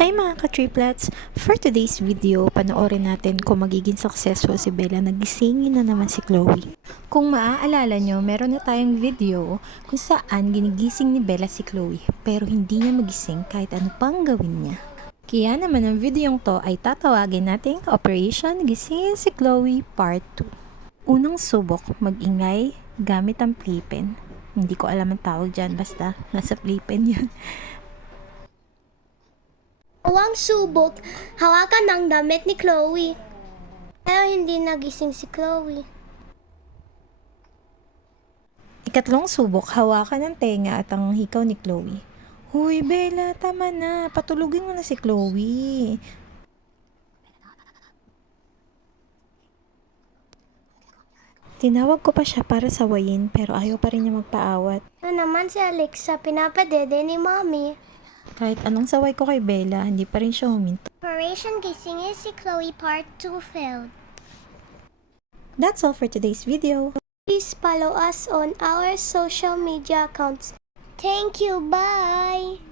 Hi mga ka-triplets! For today's video, panoorin natin kung magiging successful si Bella na gisingin na naman si Chloe. Kung maaalala nyo, meron na tayong video kung saan ginigising ni Bella si Chloe pero hindi niya magising kahit ano pang gawin niya. Kaya naman ang videong to ay tatawagin nating Operation Gisingin si Chloe Part 2. Unang subok, mag-ingay gamit ang playpen. Hindi ko alam ang tawag dyan, basta nasa playpen yun. Huwag subok, hawakan ang damit ni Chloe. Pero hindi nagising si Chloe. Ikatlong subok, hawakan ang tenga at ang hikaw ni Chloe. Huy, Bella, tama na. Patulugin mo na si Chloe. Tinawag ko pa siya para sawayin pero ayaw pa rin niya magpaawat. Ano naman si Alexa, pinapadede ni Mommy. Kahit anong saway ko kay Bella, hindi pa rin siya huminto. Operation Gisingin si Chloe Part 2 failed. That's all for today's video. Please follow us on our social media accounts. Thank you, bye!